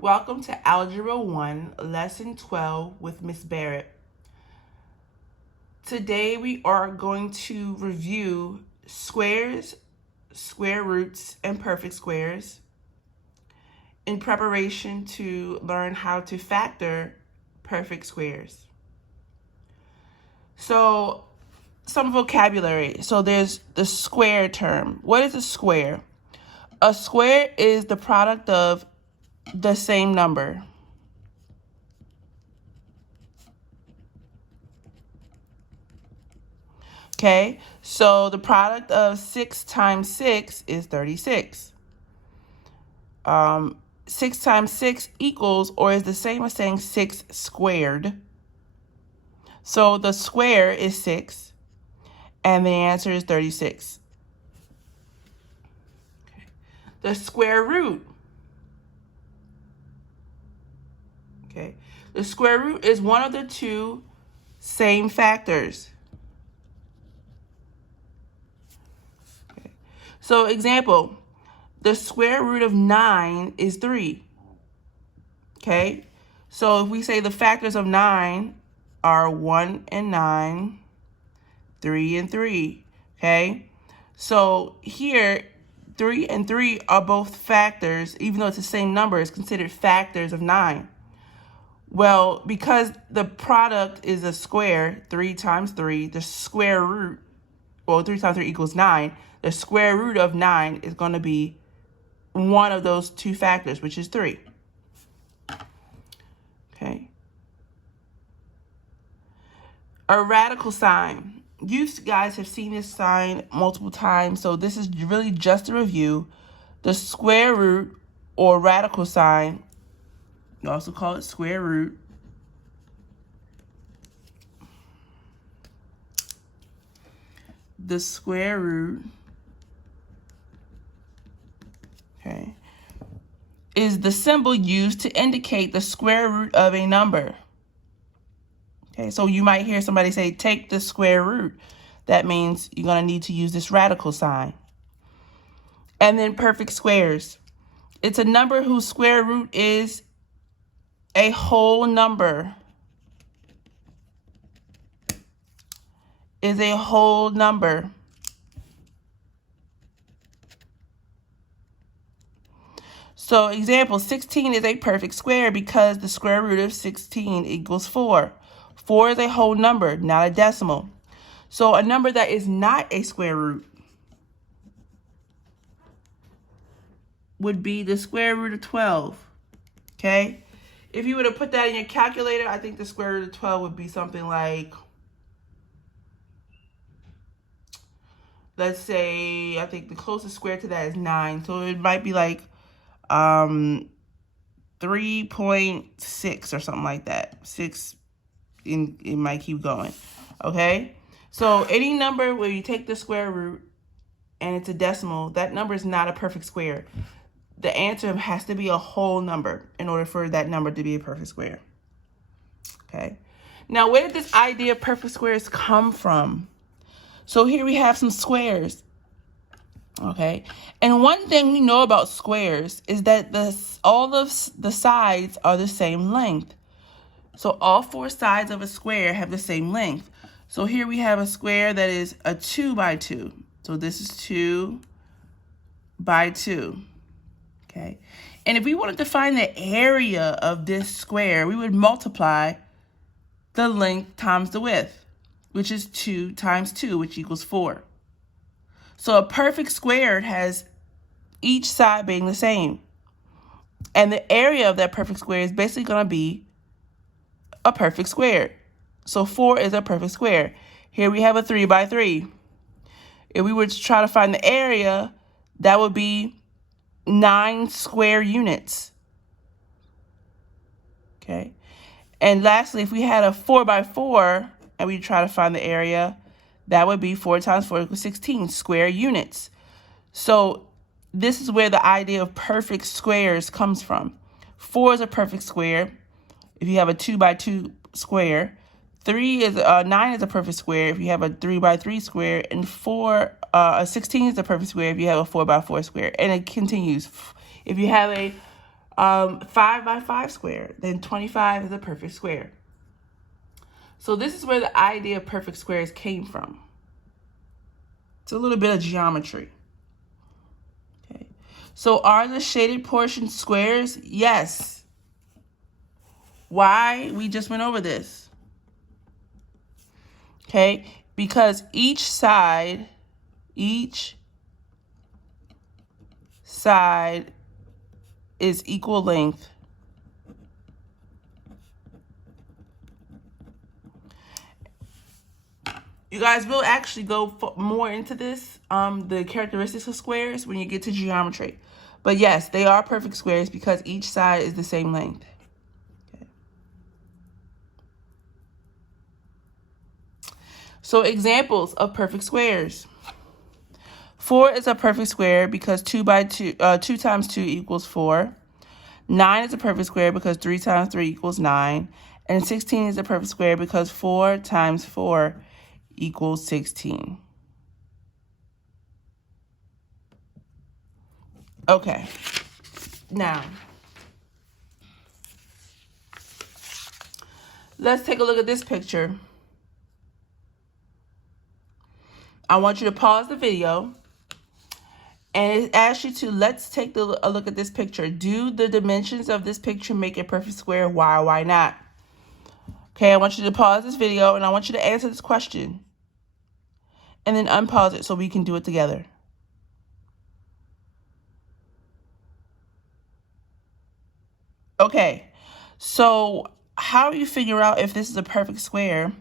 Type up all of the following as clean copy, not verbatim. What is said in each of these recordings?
Welcome to Algebra 1, Lesson 12 with Miss Barrett. Today we are going to review squares, square roots, and perfect squares in preparation to learn how to factor perfect squares. So, some vocabulary. So there's the square term. What is a square? A square is the product of the same number. Okay, so the product of 6 times 6 is 36. 6 times 6 equals or is the same as saying 6 squared. So the square is 6, and the answer is 36. Okay. The square root. Okay, the square root is one of the two same factors. Okay. So example, the square root of 9 is 3. Okay, so if we say the factors of 9 are 1 and 9, 3 and 3. Okay, so here 3 and 3 are both factors, even though it's the same number, it's considered factors of 9. Well, because the product is a square, 3 times 3, the square root, well, 3 times 3 equals 9. The square root of 9 is going to be one of those two factors, which is 3. Okay. A radical sign. You guys have seen this sign multiple times, so this is really just a review. The square root or radical sign, you also call it square root, the square root, okay, is the symbol used to indicate the square root of a number. Okay, so you might hear somebody say, take the square root. That means you're going to need to use this radical sign. And then perfect squares. It's a number whose square root is a whole number. Is a whole number. So example, 16 is a perfect square because the square root of 16 equals 4. 4 is a whole number, not a decimal. So a number that is not a square root would be the square root of 12. Okay? If you were to put that in your calculator, I think the square root of 12 would be something like, let's say, I think the closest square to that is 9. So it might be like 3.6 or something like that. 6, it might keep going. Okay? So any number where you take the square root and it's a decimal, that number is not a perfect square. The answer has to be a whole number in order for that number to be a perfect square. Okay? Now, where did this idea of perfect squares come from? So here we have some squares. Okay? And one thing we know about squares is that all of the sides are the same length. So all 4 sides of a square have the same length. So here we have a square that is a 2 by 2. So this is 2 by 2. Okay. And if we wanted to find the area of this square, we would multiply the length times the width, which is 2 times 2, which equals 4. So a perfect square has each side being the same. And the area of that perfect square is basically going to be a perfect square. So 4 is a perfect square. Here we have a 3 by 3. If we were to try to find the area, that would be 9 square units. Okay. And lastly, if we had a 4 by 4 and we try to find the area, that would be 4 times 4 equals 16 square units. So this is where the idea of perfect squares comes from. 4 is a perfect square. If you have a 2 by 2 square, 9 is a perfect square if you have a 3 by 3 square, and 16 is a perfect square if you have a 4 by 4 square, and it continues. If you have a 5 by 5 square, then 25 is a perfect square. So this is where the idea of perfect squares came from. It's a little bit of geometry. Okay. So are the shaded portions squares? Yes. Why? We just went over this. Okay, because each side is equal length. You guys will actually go more into this, the characteristics of squares when you get to geometry. But yes, they are perfect squares because each side is the same length. Okay. So examples of perfect squares. 4 is a perfect square because 2 times 2 equals 4. 9 is a perfect square because 3 times 3 equals 9. And 16 is a perfect square because 4 times 4 equals 16. Okay. Now, let's take a look at this picture. I want you to pause the video. And it asks you to, let's take a look at this picture. Do the dimensions of this picture make a perfect square? Why or why not? Okay, I want you to pause this video and I want you to answer this question. And then unpause it so we can do it together. Okay, so how you figure out if this is a perfect square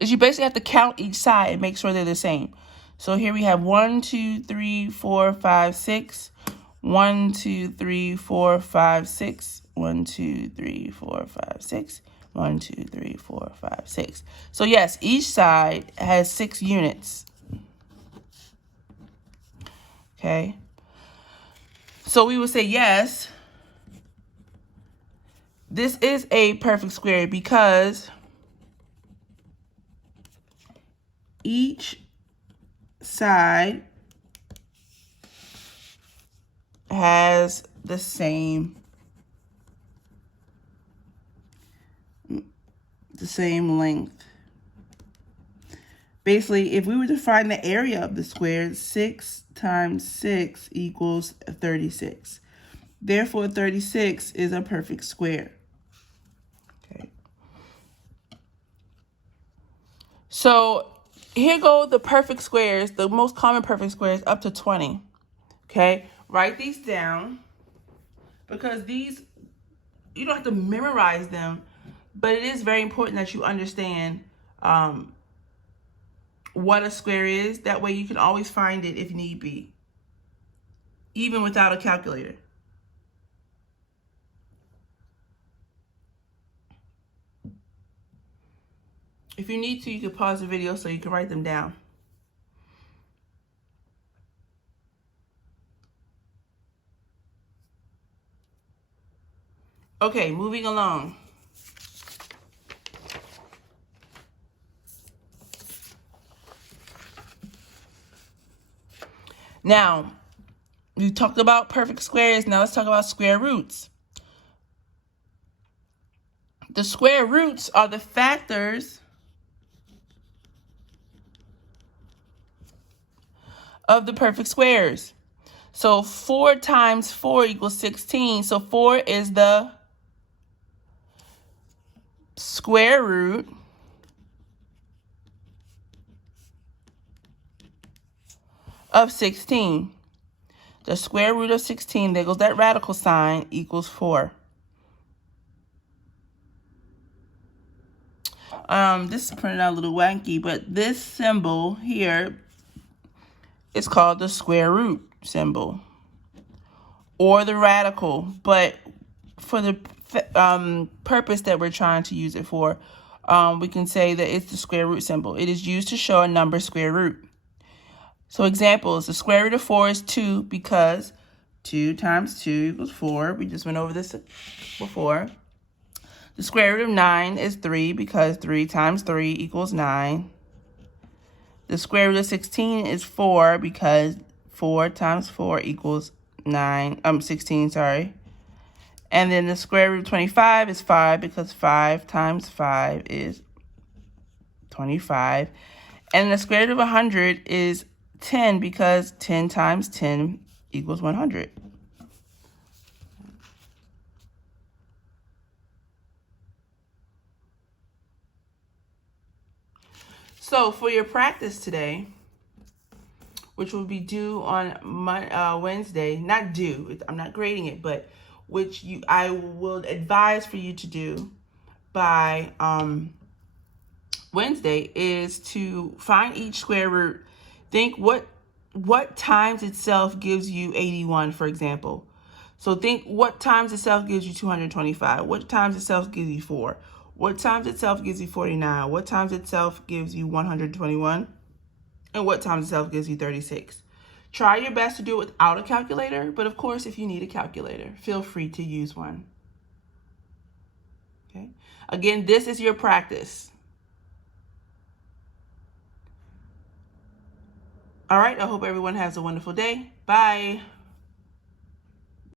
is you basically have to count each side and make sure they're the same. So here we have 1, 2, 3, 4, 5, 6. 1, 2, 3, 4, 5, 6. 1, 2, 3, 4, 5, 6. 1, 2, 3, 4, 5, 6. So yes, each side has 6 units. Okay. So we would say yes, this is a perfect square because each side has the same length. Basically, if we were to find the area of the square, 6 times 6 equals 36. Therefore, 36 is a perfect square. Okay. So here go the perfect squares, the most common perfect squares up to 20. Okay, write these down because these, you don't have to memorize them, but it is very important that you understand what a square is. That way you can always find it if need be, even without a calculator. If you need to, you can pause the video so you can write them down. Okay, moving along. Now, we talked about perfect squares. Now let's talk about square roots. The square roots are the factors of the perfect squares. So 4 times 4 equals 16. So 4 is the square root of 16. The square root of 16, there goes that radical sign, equals 4. This is printed out a little wanky, but this symbol here is called the square root symbol or the radical. But for the purpose that we're trying to use it for, we can say that it's the square root symbol. It is used to show a number square root. So examples, the square root of 4 is 2 because 2 times 2 equals 4. We just went over this before. The square root of 9 is 3 because 3 times 3 equals 9. The square root of 16 is 4 because 4 times 4 equals 16, sorry. And then the square root of 25 is 5 because 5 times 5 is 25. And the square root of 100 is 10 because 10 times 10 equals 100. So for your practice today, which will be due on Wednesday, not due, I'm not grading it, but which I will advise for you to do by Wednesday, is to find each square root. Think what times itself gives you 81, for example. So think what times itself gives you 225, what times itself gives you 4, what times itself gives you 49, what times itself gives you 121, and what times itself gives you 36. Try your best to do it without a calculator, but of course, if you need a calculator, feel free to use one. Okay. Again, this is your practice. All right, I hope everyone has a wonderful day. Bye.